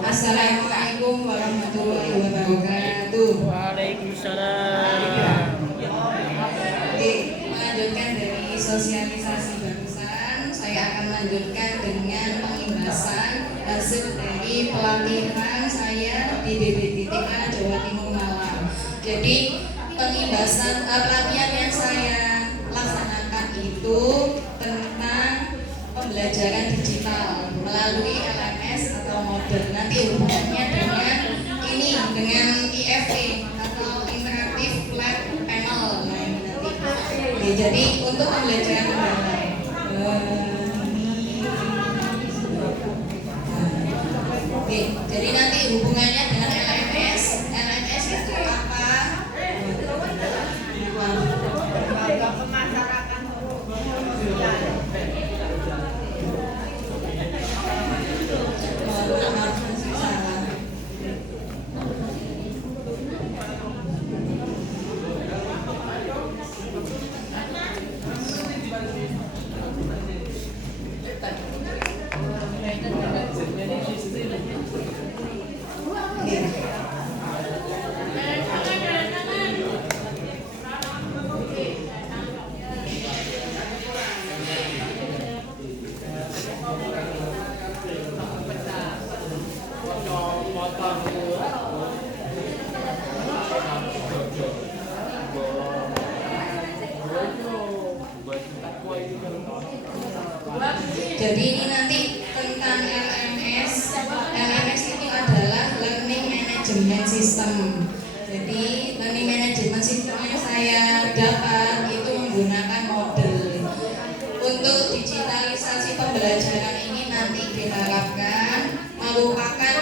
Assalamualaikum warahmatullahi wabarakatuh. Waalaikumsalam. Oke, melanjutkan dari sosialisasi barusan, saya akan melanjutkan dengan pengimbasan hasil dari pelatihan saya di BPDTK Jawa Timur Malang. Jadi pengimbasan pelatihan yang saya laksanakan itu tentang pembelajaran digital melalui LMS atau model. Nanti hubungannya dengan ini, dengan IFP atau Interactive Flat Panel. Nah ini nanti. Oke, jadi untuk pembelajaran mendalam. Oke, jadi nanti hubungannya dengan LMS. LMS itu apa? Jadi ini nanti tentang LMS. LMS itu adalah Learning Management System. Jadi Learning Management System yang saya dapat itu menggunakan model. Untuk digitalisasi pembelajaran ini nanti diharapkan merupakan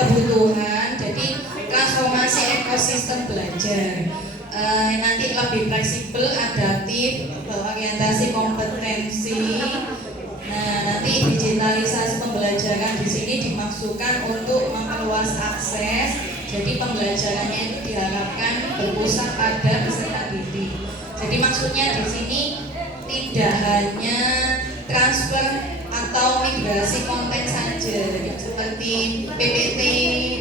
kebutuhan. Jadi transformasi ekosistem belajar. Nanti lebih fleksibel, adaptif, berorientasi kompetensi. Nah, nanti digitalisasi pembelajaran di sini dimaksudkan untuk memperluas akses. Jadi pembelajarannya itu diharapkan berpusat pada peserta didik. Jadi maksudnya di sini tidak hanya transfer atau migrasi konten saja, seperti PPT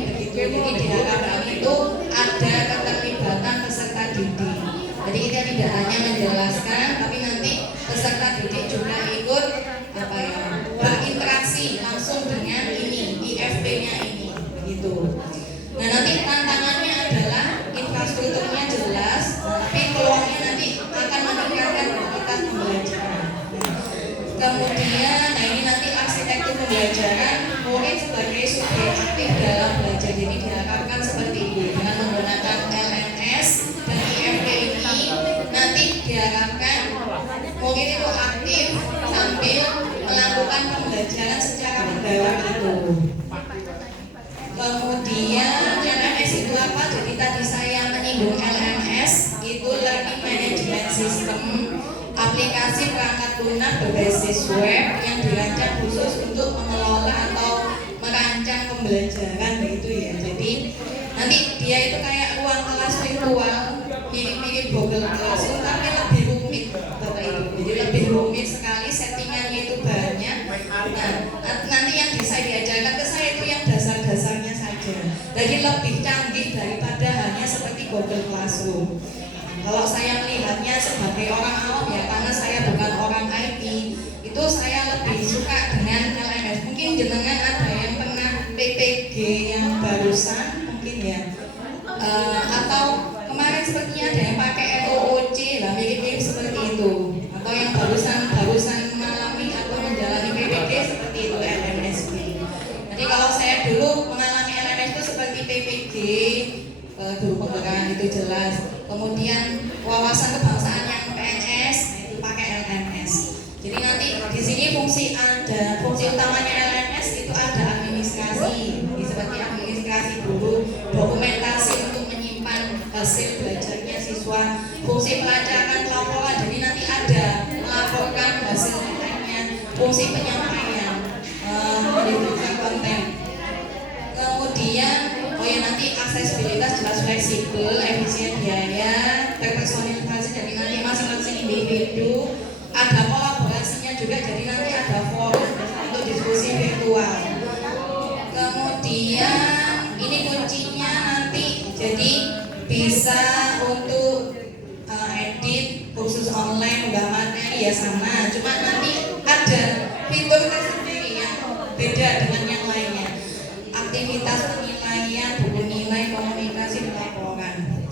begitu. Jadi diharapkan itu ada keterlibatan peserta didik. Jadi kita tidak hanya menjelaskan, tapi nanti peserta didik juga ikut berinteraksi langsung dengan ini IFP-nya ini, begitu. Nah nanti tantangannya adalah infrastrukturnya jelas, tapi peluangnya nanti akan meningkatkan kualitas pembelajaran. Kemudian, nah ini nanti arsitektur pembelajaran, murid sebagai subjek aktif dalam belajar. Jadi diharapkan seperti ini dengan menggunakan LMS dan IFP ini, nanti diharapkan murid itu aktif sambil melakukan pembelajaran secara mendalam itu. Kemudian LMS itu apa? Jadi tadi saya menyinggung LMS itu Learning Management System, aplikasi perangkat lunak berbasis web yang dirancang khusus untuk mengelola atau merancang pembelajaran begitu ya. Jadi nanti dia itu kayak ruang kelas virtual, mirip-mirip Google Classroom tapi lebih rumit Bapak Ibu. Jadi lebih rumit sekali, settingannya itu banyak. Nah, nanti yang bisa diajarkan ke saya itu yang dasar-dasarnya saja. Jadi lebih canggih daripada hanya seperti Google Classroom. Kalau saya melihatnya sebagai sebagai orang awam ya, karena saya bukan orang IT, itu saya lebih suka dengan LMS. Mungkin jenengan ada yang pernah PPG yang barusan mungkin ya, atau kemarin sepertinya ada yang pakai ROOC lah, mirip-mirip seperti itu, atau yang barusan mengalami atau menjalani PPG seperti itu LMS gitu. Jadi kalau saya dulu mengalami LMS itu seperti PPG, guru penggerak itu jelas, kemudian wawasan kebangsaan yang PNS itu pakai LMS. Jadi nanti di sini fungsi utamanya LMS itu ada administrasi, seperti administrasi guru, dokumentasi untuk menyimpan hasil belajarnya siswa, fungsi pelacakan laporan, jadi nanti ada melaporkan hasil lainnya, fungsi penyampaian, mendirikan konten, kemudian nanti aksesibilitas jelas, fleksibel, efisien biaya, terpersonalisasi, jadi nanti masing-masing individu, ada kolaborasinya juga, jadi nanti ada forum untuk diskusi virtual. Kemudian ini kuncinya nanti jadi bisa untuk edit kursus online, unggah materi ya sama, cuma nanti ada fitur tersendiri yang beda dengan yang lainnya, aktivitas penilaian, buku nilai, komunikasi, laporan.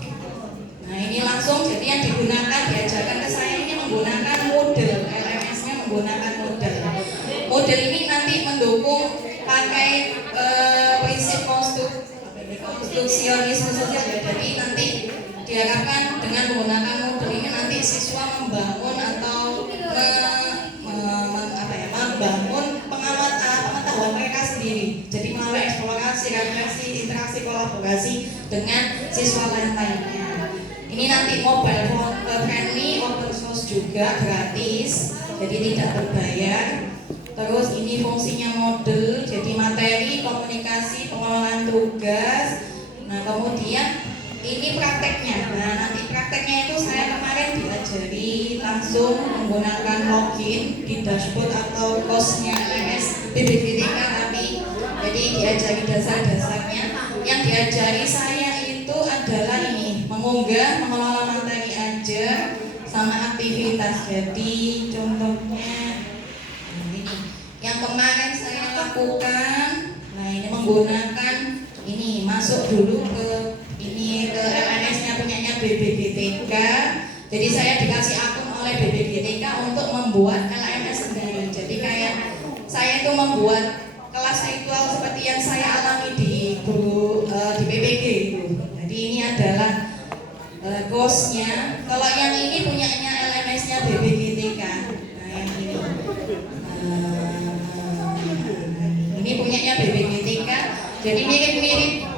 Nah ini langsung jadi yang digunakan, diajarkan ke saya ini menggunakan Moodle, LMS-nya menggunakan Moodle. Moodle ini nanti mendukung pakai prinsip konstruksionisme saja, jadi nanti diharapkan dengan menggunakan Moodle ini nanti siswa membangun atau membangun pengetahuan mereka sendiri. Jadi melalui eksplorasi, refleksi, interaksi, kolaborasi dengan siswa lainnya. Ini nanti mobile phone friendly, open source juga, gratis, jadi tidak berbayar. Terus ini fungsinya model, jadi materi, komunikasi, pengelolaan tugas. Nah kemudian ini prakteknya. Nah nanti prakteknya itu saya kemarin diajari langsung menggunakan login di dashboard atau costnya LMS BPDTK tapi jadi diajari dasar-dasarnya. Yang diajari saya itu adalah ini, mengunggah, mengelola materi ajar sama aktivitas. Jadi contohnya ini yang kemarin saya lakukan. Nah ini menggunakan ini, masuk dulu ke LMS-nya punyanya BPDTK. Jadi saya dikasih akun oleh BPDTK untuk membuat LMS sendiri. Jadi kayak saya itu membuat kelas virtual seperti yang saya alami di PPG itu. Jadi ini adalah course-nya. Kalau yang ini punyanya LMS-nya BPDTK. Nah yang ini punyanya BPDTK. Jadi mirip-mirip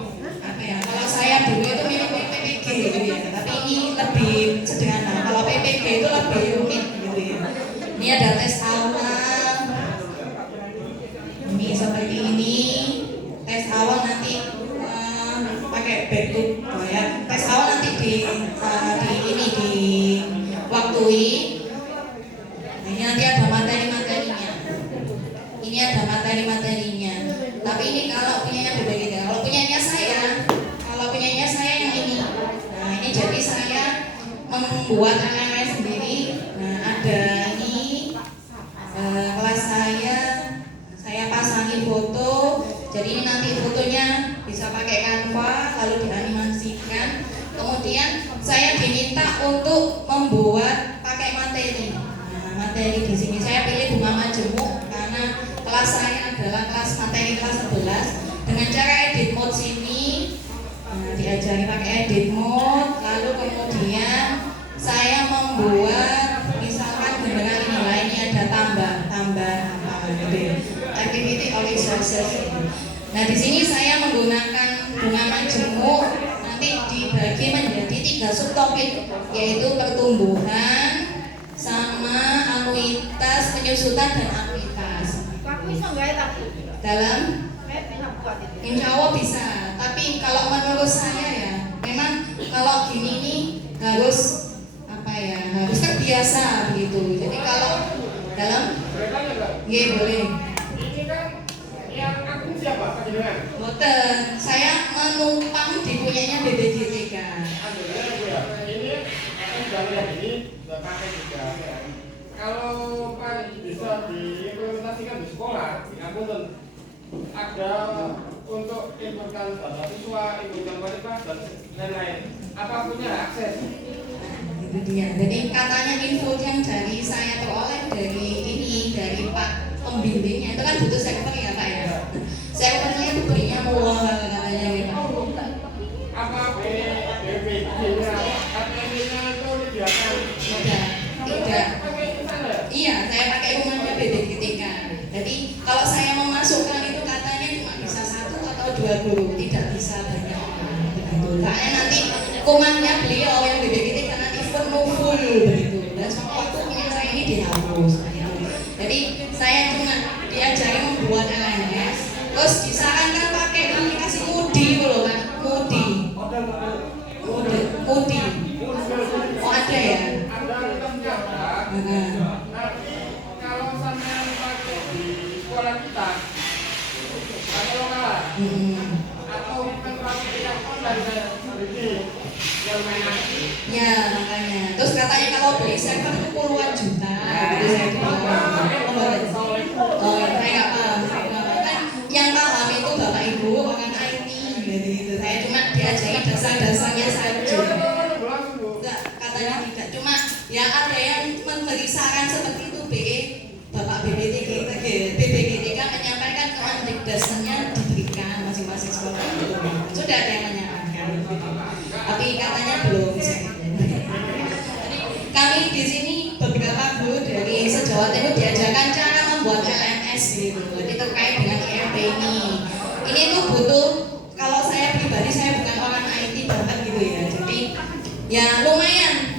kalau saya dulu itu mirip-mirip PPG gitu ya, tapi ini lebih sederhana. Kalau PPG itu lebih rumit gitu ya. Ini ada tes awal, ini seperti ini. Tes awal nanti pakai backlit ya. Tes awal nanti diwaktui. Nah, ini nanti ada materi-materinya. Ini ada materi-materinya. Tapi ini kalau punyanya BPG, kalau punyanya saya yang ini. Nah ini jadi saya membuat LMS sendiri. Nah ada ini kelas saya pasangi foto. Jadi ini nanti fotonya bisa pakai Canva lalu dianimasikan. Kemudian saya diminta untuk membuat pakai materi. Nah materi di sini saya pilih bunga majemuk karena kelas saya adalah kelas materi kelas 11 dengan cara edit mode sini. Diajari pakai edit mode, lalu kemudian saya membuat misalkan beneran ini ada tambah activity or resources. Nah di sini saya menggunakan bunga majemuk, nanti dibagi menjadi 3 subtopik, yaitu pertumbuhan sama anuitas, penyusutan dan aktivitas. Dalam insya Allah bisa, tapi kalau menurut saya ya memang kalau gini nih harus harus terbiasa begitu. Jadi kalau dalam boleh. Ini kan yang akun siapa? Boten, saya menumpang di punyanya BPDTK. Ini akun ini bisa pakai juga. Kalau Pak bisa diimplementasikan di sekolah, aku ada untuk inputkan data siswa, inputkan kualitas dan lain-lain. Apa punya akses? Itu dia. Jadi katanya info yang dari saya peroleh dari Pak pembimbingnya itu kan butuh server ya Pak ya. Servernya itu belinya murah katanya gitu. Apa BPJ-nya, ATM-nya itu disediakan? Tidak. Iya, saya pakai rumahnya BPGTK. Jadi kalau saya memasukkan itu katanya cuma bisa 1 atau 2 guru, tidak bisa banyak orang. Begitu. Soalnya nanti kumannya beliau yang BPGTK nanti penuh full begitu. Dan semua waktunya saya ini dihapus. Begitu. Jadi saya cuma diajari membuat LMS, terus disarankan pakai aplikasi Moodle loh Pak. Moodle. Oh ada ya? Ada kita mencoba. Nanti kalau sampai pakai di sekolah kita, pakai lokal atau pakai yang online hari ini yang mainan. Ya makanya. Terus katanya kalau beli server itu puluhan juta. Jadi saya bilang, oh ya, saya nggak paham. Kan yang paham itu bapak ibu orang IT gitu. Saya cuma diajari dasar-dasarnya saja. Enggak, katanya tidak. Cuma ya ada yang memberi saran seperti itu Bapak BPGTK menyampaikan kalau dasarnya diberikan masing-masing sekolah itu. Sudah ada yang menyarankan. Tapi katanya belum bisa. Kami di sini beberapa guru dari se-Jawa Timur diajarkan cara membuat LMS gitu. Jadi terkait dengan ERP ini. Ini tuh butuh, kalau saya pribadi saya bukan orang IT banget gitu ya. Jadi ya lumayan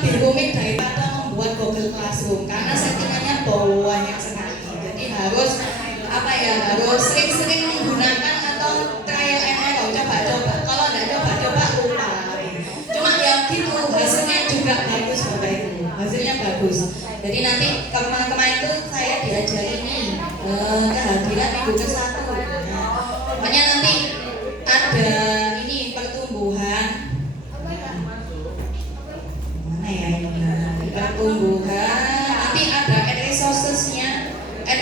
lebih rumit daripada membuat Google Classroom karena settingannya banyak sekali. Jadi harus harus sering-sering menggunakan atau trial and error, coba-coba. Kalau nggak coba-coba lupa. Cuma ya gitu, hasilnya juga bagus Bapak Ibu. Hasilnya bagus. Jadi nanti kemarin itu saya diajari ini kehadiran minggu ke-1. Pokoknya nanti ada ini pertumbuhan. Mana ya ini? Pertumbuhan. Nanti ada resources-nya. Nah,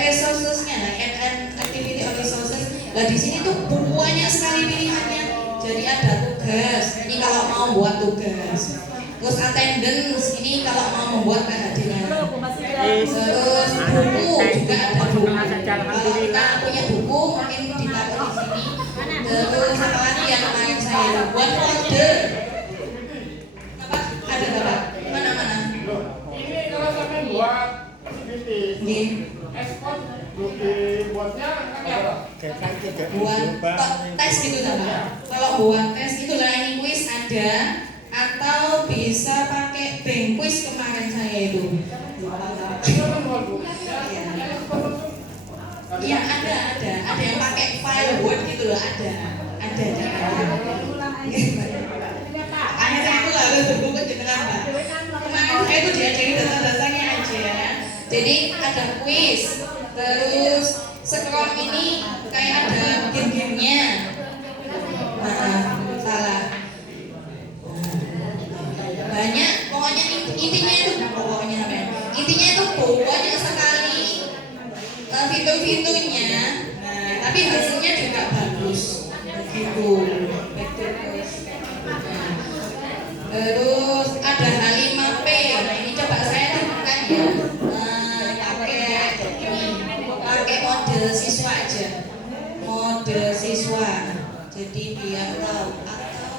activity of resources. Nah di sini tuh banyak sekali pilihannya. Jadi ada tugas. Ini kalau mau buat tugas. Terus attendance. Ini kalau mau membuat kehadiran. Terus buku juga ada buku. Kalau kita punya buku mungkin ditaruh di sini. Terus apa lagi yang kemarin saya buat folder. Apa? Ada Bapak? Mana? Ini kalau sampai buat activity, ekspor dibuatnya pakai apa? Buat tes gitu sama. Kalau buat tes itulah ini kuis ada atau bisa pakai bank quiz kemarin saya itu. Iya ada yang pakai file Word gitu loh ada. Hanya saya itu harus berbuku jenengan Pak. Kemarin saya itu diajari dasar-dasarnya aja. Jadi ada quiz, terus scroll ini kayak ada game-gamenya. Salah. Banyak, pokoknya intinya itu banyak sekali fitur-fiturnya. Tapi hasilnya juga bagus. Gitu. Terus ada H5P. Nah ini coba saya tunjukkan ya. Pakai model siswa aja. Model siswa. Jadi biar tahu atau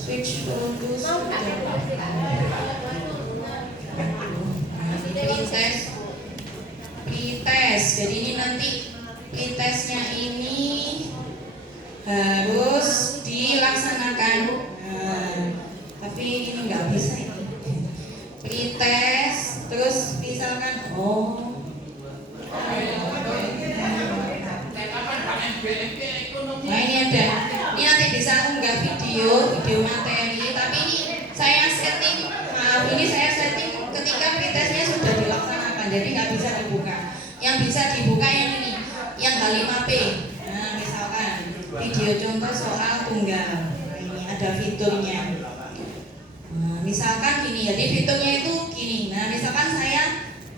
switch to pretest. Jadi ini nanti pretestnya ini harus dilaksanakan. Tapi ini nggak bisa ini. Pretest, terus misalkan nah ini ada. Ini nanti bisa unggah video materi. Tapi ini saya setting. Ini saya setting ketika pretestnya sudah dilaksanakan. Jadi nggak bisa dibuka. Yang bisa dibuka yang ini, yang H5P. Nah misalkan video contoh soal tunggal. Nah, ini ada fiturnya. misalkan gini, jadi fiturnya itu gini. Nah, misalkan saya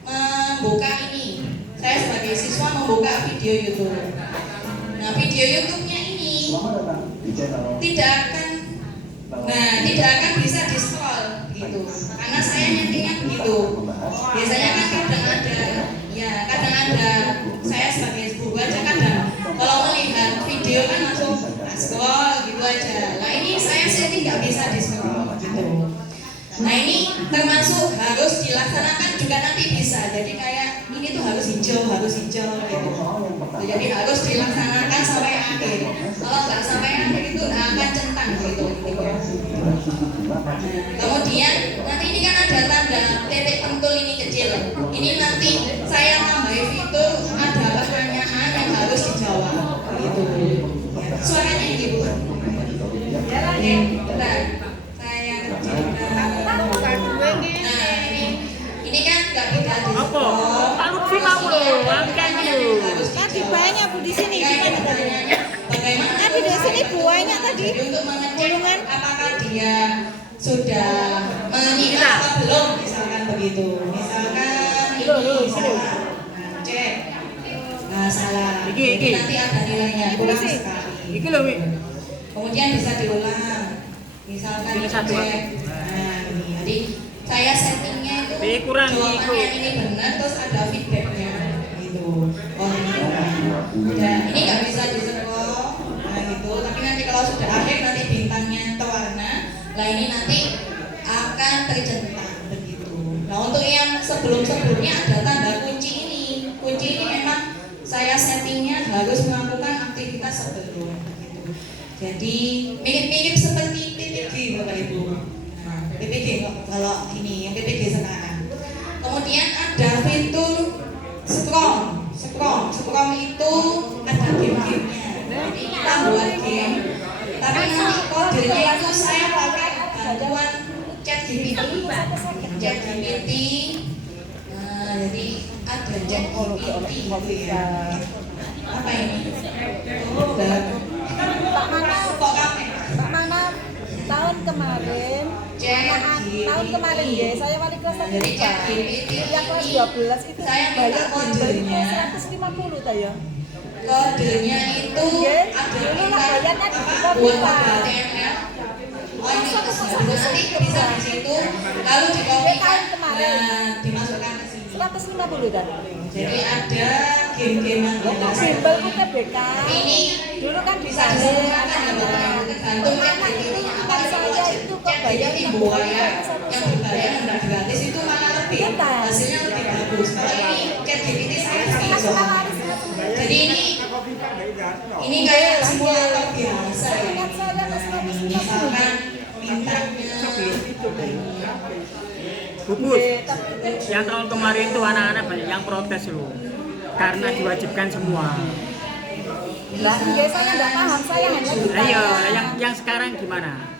membuka ini, saya sebagai siswa membuka video YouTube. Nah, video YouTube-nya ini tidak akan bisa di scroll gitu, karena saya nyetingnya begitu. Biasanya kan kadang ada saya sebagai guru aja kadang kalau melihat video kan langsung scroll gitu aja. Nah, ini saya setting nggak bisa di scroll gitu. Nah, ini termasuk harus dilaksanakan juga nanti bisa. Jadi kayak ini tuh harus hijau gitu. Jadi harus dilaksanakan sampai akhir. Kalau nggak sampai akhir itu akan centang gitu. Kemudian nanti ini kan ada tanda titik pentul ini kecil. Ini nanti saya tambahin fitur ada pertanyaan yang harus dijawab gitu. Ya, suaranya ini Bu. Bentar. Saya kecilkan. Nah, ini kan nggak bisa di Apa? Pak Lutfi mau loh, angkat dulu. Tadi banyak Bu di sini. Gimana pertanyaannya? Bagaimana? Tadi di sini banyak tadi. Jadi untuk mengecek Gulungan. apakah dia sudah menikah atau belum, misalkan begitu. Misalkan ini salah, nah, cek. Nah, salah. Iki. Nanti ada nilainya kurang sekali. Iki loh, Wi. Kemudian bisa diulang. Misalkan Ini satu. cek. Nah, ini. Jadi saya settingnya itu Kurang, jawabannya ini benar, terus ada feedbacknya gitu. Oh ini kurang. Dan ini nggak bisa di-scroll, nah gitu. Tapi nanti kalau sudah akhir nanti bintangnya terwarna, lah ini nanti akan tercentang begitu. Nah, untuk yang sebelumnya ada tanda kunci ini. Kunci ini memang saya settingnya harus melakukan aktivitas sebelum gitu. Jadi mirip-mirip seperti PPG Bapak Ibu. Nah, PPG kalau ini yang PPG sekarang. Kemudian ada fitur scroll itu ada game-gamenya. Jadi kita buat game, tapi nanti kodenya itu saya pakai bantuan ChatGPT. Nah, jadi ada ChatGPT gitu ya. Apa ini? Oh, udah. Pak Mana? Kok kapan? Pak Mana? Tahun kemarin. Tahun kemarin ya, saya wali kelas tadi. Jadi ChatGPT Yang kelas 12 itu saya minta bayar kodenya. 150 ta ya. Kodenya itu ada Dulu lah bayarnya di buat Kopipa. HTML. Oh ini nanti bisa di situ, lalu di copy Tahun kemarin. nah dimasukkan ke sini. 150 kan. Jadi ada game-game yang Untuk biasa. bimbel UTBK. Ini Dulu kan bisa bisa disempurnakan ya Bapak, tergantung ChatGPT-nya. Apalagi kalau ChatGPT buaya yang dibayar nggak gratis itu malah lebih hasilnya lebih bagus. Kalau ini ChatGPT saya free soalnya. Jadi ini kayak simulator biasa ya. Misalkan mintanya Bubus, yang tahun kemarin tuh anak-anak banyak yang protes loh, karena diwajibkan semua. Lah, iya saya nggak paham, saya hanya Ayo, yang sekarang gimana?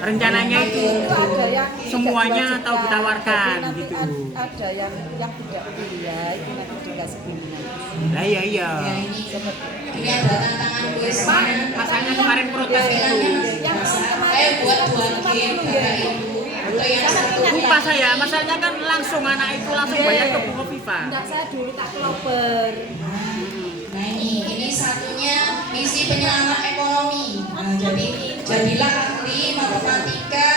Rencananya itu ada yang semuanya tidak atau diwajibkan. ditawarkan Jadi nanti gitu. Ada yang tidak kuliah itu nanti dikasih bimbingan. Lah iya. ya ini ada tantangan kuisnya. Masanya kemarin protes itu. Tampilannya masih biasa. Kayak buat 2 game Bapak Ibu. Atau yang satu Lupa saya, masalahnya kan langsung anak itu langsung bayar ke Bu Kofifa. Enggak, saya dulu tak keloper. Nah ini satunya misi penyelamat ekonomi. Nah, jadi jadilah ahli matematika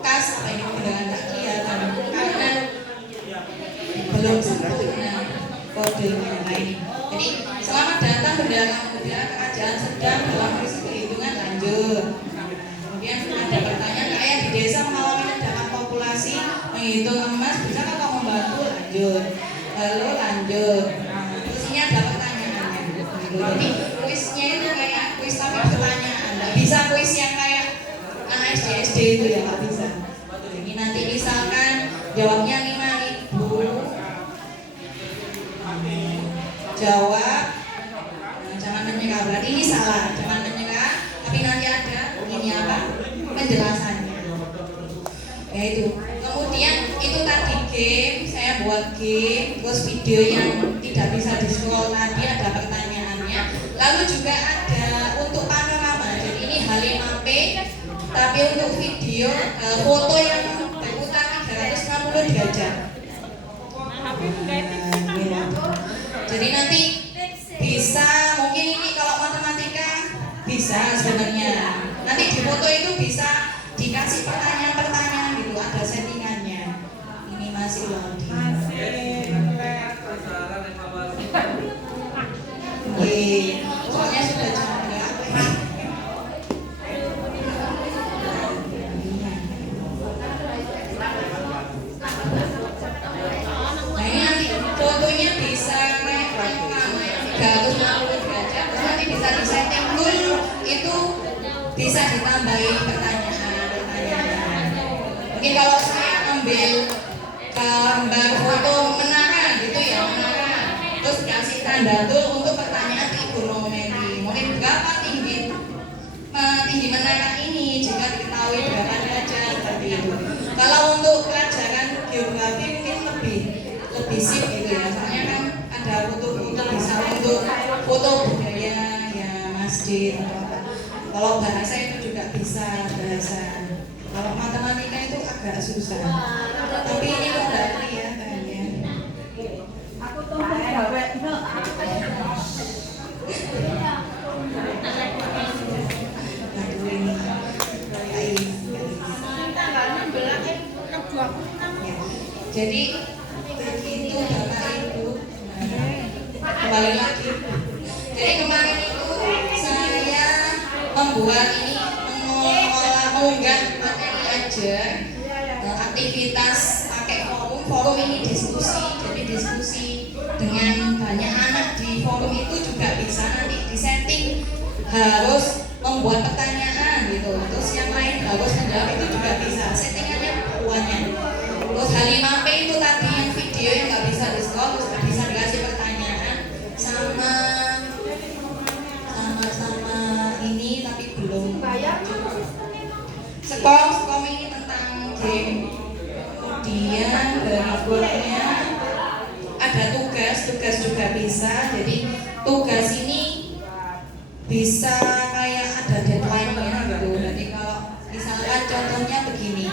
kas apa ini udah nggak kelihatan karena belum sempurna kodenya. Nah ini jadi selamat datang bendera muda kerajaan sedang dalam proses perhitungan lanjut. Kemudian ada pertanyaan kayak di desa mengalami ledakan populasi menghitung emas bisakah kamu membantu lanjut lalu lanjut. Terus ini ada pertanyaannya gitu. Jadi kuisnya itu kayak kuis tapi pertanyaan, nggak bisa kuis yang kayak anak SD itu ya nggak bisa. Jadi nanti misalkan jawabnya 5.000 jawab, nah, jangan menyerah, berarti ini salah, jangan menyerah, tapi nanti ada ini apa penjelasannya yaitu. Kemudian itu tadi game, saya buat game, terus video yang tidak bisa di scroll tadi ada pertanyaannya, lalu juga ada untuk panorama. Jadi ini H5P Tapi untuk video foto yang berputar 360 derajat. Jadi nanti bisa, mungkin ini kalau matematika bisa sebenarnya. Nanti di foto itu bisa dikasih pertanyaan-pertanyaan gitu, ada settingannya. Ini masih loading. Soalnya sudah jam berapa? Nah ini nanti fotonya bisa kayak panorama 360 derajat, terus nanti bisa disetting dulu, itu bisa ditambahin pertanyaan. Mungkin kalau saya ambil gambar foto menara gitu ya, menara, terus kasih tanda tuh untuk pertanyaan trigonometri. Mungkin berapa tinggi menara ini jika diketahui berapa derajat seperti itu. Kalau untuk pelajaran geografi mungkin lebih sip gitu ya. Soalnya kan ada foto-foto bisa untuk foto budaya ya, masjid atau apa. Kalau bahasa itu juga bisa bahasa. Kalau matematika itu agak susah. Tapi ini kok berarti ya kayaknya. Aku tunggu gawe. Aduh ini guys. Ya. Jadi begitu Bapak Ibu. Kembali lagi. Jadi kemarin itu saya membuat ini mengunggah materi aja aktivitas pakai forum ini diskusi. Jadi diskusi dengan banyak anak di forum itu juga bisa nanti disetting harus membuat pertanyaan gitu. Terus yang lain harus menjawab itu juga bisa. Settingannya banyak. Terus H5P itu tadi yang video yang nggak bisa di scroll, terus bisa dikasih pertanyaan sama ini tapi belum. Sekom ini tentang game. Kemudian berikutnya ada tugas juga bisa. Jadi tugas ini bisa kayak ada deadline-nya gitu. Jadi kalau misalkan contohnya begini.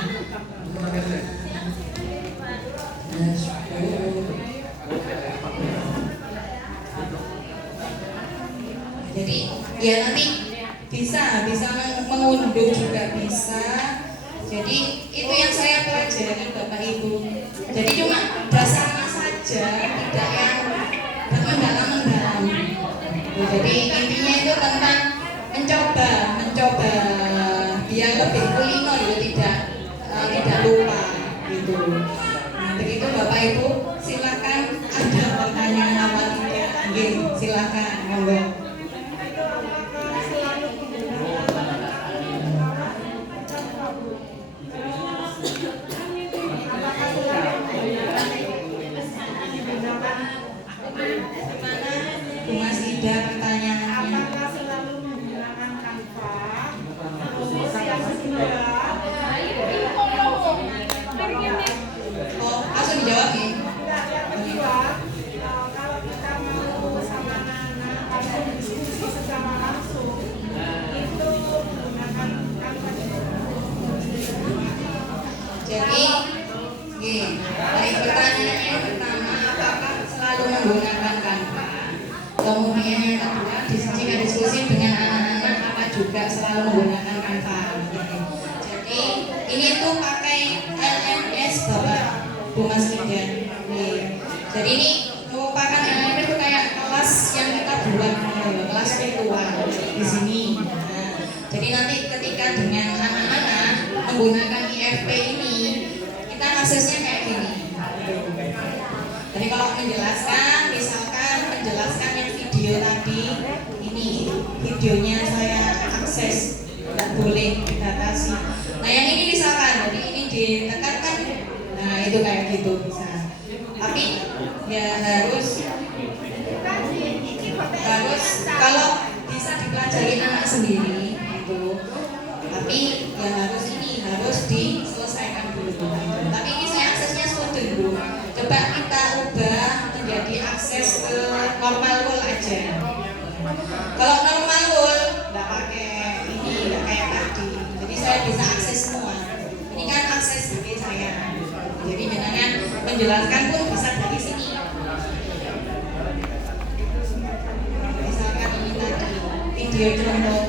Jadi ya nanti bisa mengunduh juga bisa. Jadi itu yang saya pelajari Bapak Ibu. Jadi cuma dasarnya saja, tidak yang mendalam. Jadi intinya itu tentang mencoba biar lebih kulino gitu, tidak lupa gitu. Nah begitu Bapak Ibu, silakan ada pertanyaan apa tidak? Silakan monggo. Masih ada pertanyaannya? Apakah selalu menggunakan Canva? Oh, langsung dijawab ya? Yang kedua, kalau kita mau sama anak-anak atau diskusi secara langsung, itu menggunakan Canva. Jadi, baik pertanyaannya yang pertama, apakah selalu menggunakan Canva? Kemudian yang kedua, jika diskusi dengan anak-anak, apa juga selalu menggunakan Canva? Jadi, ini tuh pakai LMS Bapak Bu Mas Ida. Jadi ini merupakan LMS itu kayak kelas yang kita buat, kelas virtual di sini. Nah, jadi nanti ketika dengan anak-anak menggunakan IFP ini, kita aksesnya kayak gini. Jadi kalau menjelaskan, misalkan menjelaskan yang video tadi, ini videonya saya akses, nggak boleh dibatasi. Nah yang ini misalkan, jadi ini ditekankan, nah itu kayak gitu bisa. Tapi ya harus kalau bisa dipelajari anak sendiri gitu. Tapi ya harus diselesaikan dulu. Tapi ini saya aksesnya student dulu. Coba kita ubah menjadi akses ke normal rule aja. Kalau normal rule nggak pakai ini, nggak kayak tadi. Jadi saya bisa menjelaskan pun bisa dari sini. Misalkan ini tadi video contoh.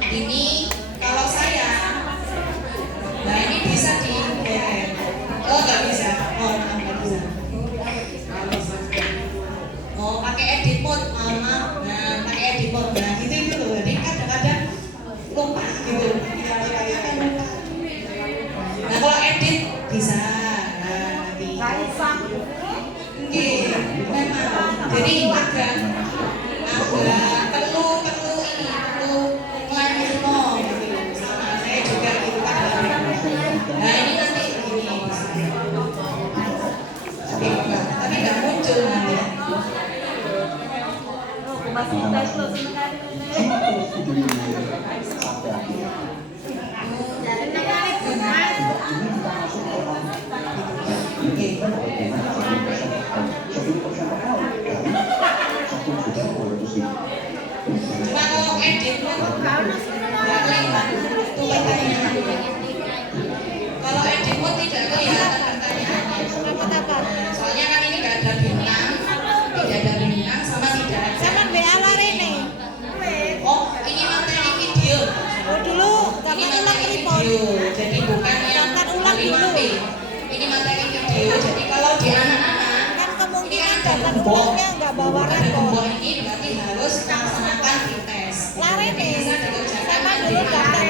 Ini kalau saya, nah ini bisa di oh nggak bisa, oh nggak bisa. Oh pakai edit mode, maaf. Nah pakai edit mode, nah itu loh. Jadi kadang-kadang lupa gitu. Nah kalau edit bisa, nah nanti. Oke, memang. Jadi agak perlu ngelanjut gitu. Sama saya juga gitu kadang. Nah ini nanti ini tapi nggak muncul nanti. Cuma kalau edit nggak kelihatan itu pertanyaannya. Kalau edit mode tidak kelihatan pertanyaannya. Soalnya kan ini nggak ada bintang, tidak ada bintang sama tidak ada. Sama BA lari nih. Oh ini materi video. Oh dulu Ini kapan ulang materi tripod. video, jadi bukan yang Kan ulang 5P. Ini materi video, jadi kalau di anak-anak Kan kemungkinan ini ada daftar gembok. ulangnya nggak bawa Ada rapor. gembok ini berarti harus melaksanakan tes. Lari Jadi nih. bisa dikerjakan Sama di dulu rumah. daftar.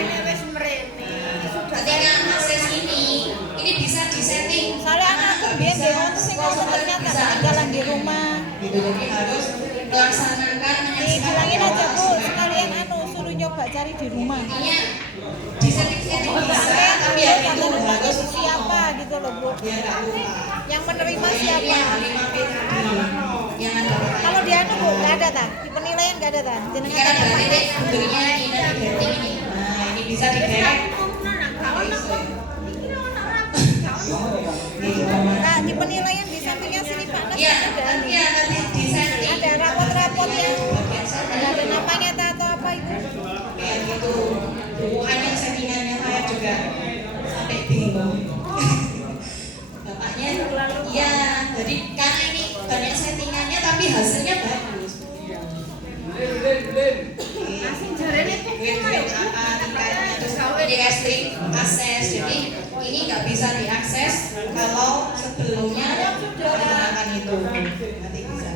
Ketika akses ini bisa disetting. Soalnya anakku biar dia untuk sing ngomong ternyata ketinggalan di rumah. Gitu, jadi harus melaksanakan menyaksikan Dibilangin aja bu, aspek. sekalian suruh nyoba cari di rumah. Intinya di setting bisa, Sekalian tapi biar yang itu daftar ulangnya harus itu siapa gitu loh bu. biar nggak lupa. Yang menerima Ini siapa? yang 5P tadi yang ada. Kalau di bu nggak ada tak? Di penilaian nggak ada tak? Ini Jenengan kan tanya ada apa? titik bentuknya ini nanti gating ini. Nah ini bisa digerek. Nah di penilaian di sampingnya sini Pak Nas Iya, ada. nanti di setting. Ada rapot-rapot yang Bagian setting. ada namanya tak atau apa itu? Kayak gitu. Hanya settingannya saya juga sampai bingung. Bapaknya, iya. Jadi karena ini banyak settingannya tapi hasilnya bagus. Duit apa tingkatnya terus ini listrik akses. Jadi ini nggak bisa diakses kalau sebelumnya menggunakan itu. Nanti bisa.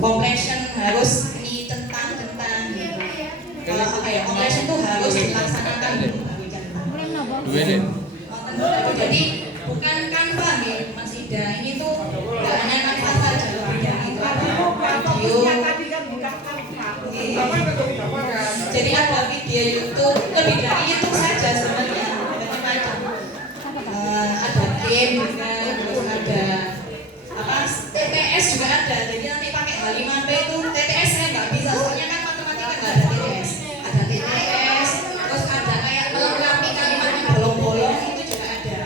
Compression harus ditentang gitu. Kalau apa ya compression itu harus dilaksanakan dulu. Jadi bukan Canva nih Mas Ida, ini tuh nggak hanya Canva saja bidang itu ada video. Jadi ada video YouTube, lebih dari YouTube saja sebenarnya macam-macam. Ada game juga, terus ada apa TTS juga ada. Jadi nanti pakai H5P itu TTS saya nggak bisa, soalnya kan matematika nggak ada TTS. Ada TTS, terus ada kayak melengkapi kalimatnya bolong-bolong itu juga ada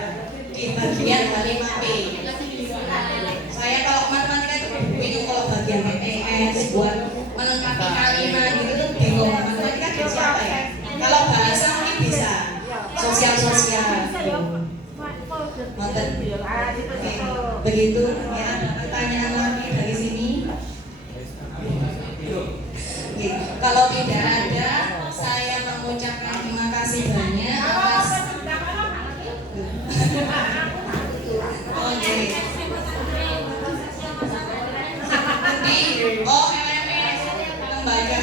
di bagian H5P. Saya kalau matematika itu bingung kalau bagian TTS buat melengkapi kalimat gitu tuh bingung. Matematika dari siapa ya? Kalau bahasa mungkin bisa sosial. Nonton. Begitu ya. Pertanyaan lagi dari sini. Oke. Kalau tidak ada, saya mengucapkan terima kasih banyak atas. Oke. Oh LMS lembaga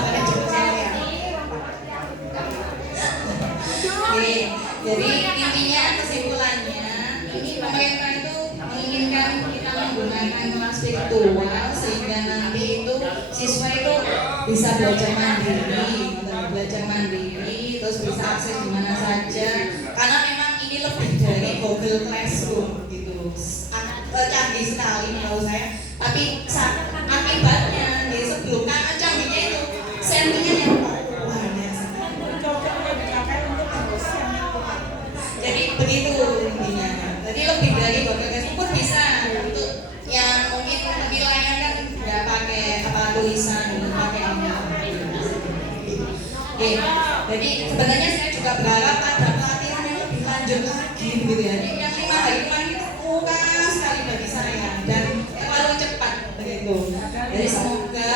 manajemen ya. Oke, jadi intinya kesimpulannya ini pemerintah itu menginginkan kita menggunakan kelas virtual sehingga nanti itu siswa itu bisa belajar mandiri, terus bisa akses di mana saja karena memang ini lebih dari Google Classroom gitu. Canggih sekali menurut saya, tapi akibatnya di sebelum karena canggihnya itu settingan yang luar biasa. Jadi begitu intinya. Jadi lebih dari Google Classroom pun bisa untuk yang mungkin penilaian kan nggak pakai apa tulisan, pakai ini. Oke, jadi sebenarnya saya juga berharap ada pelatihan yang lebih lanjut gitu ya. Ini yang 5 hari kemarin itu muka sekali bagi saya dan terlalu cepat begitu. Jadi semoga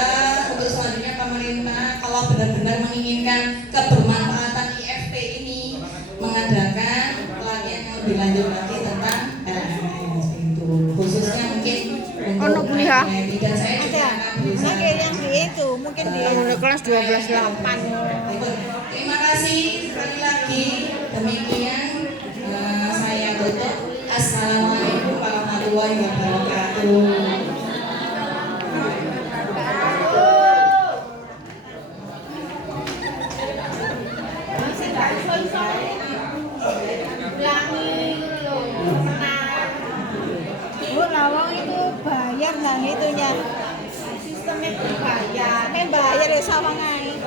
untuk selanjutnya pemerintah kalau benar-benar menginginkan kebermanfaatan IFT ini mengadakan pelatihan yang lebih lanjut lagi tentang LMS itu, khususnya mungkin untuk IT dan saya juga akan berusaha. Mungkin yang di itu, mungkin di kelas 12-8. Terima kasih sekali lagi. Demikian saya tutup. Assalamualaikum warahmatullahi wabarakatuh. Bu, lawang itu bayar nggak itunya? Sistemnya itu bayar, kan bayar ya sama ngai.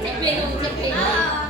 Cek minum, cek minum.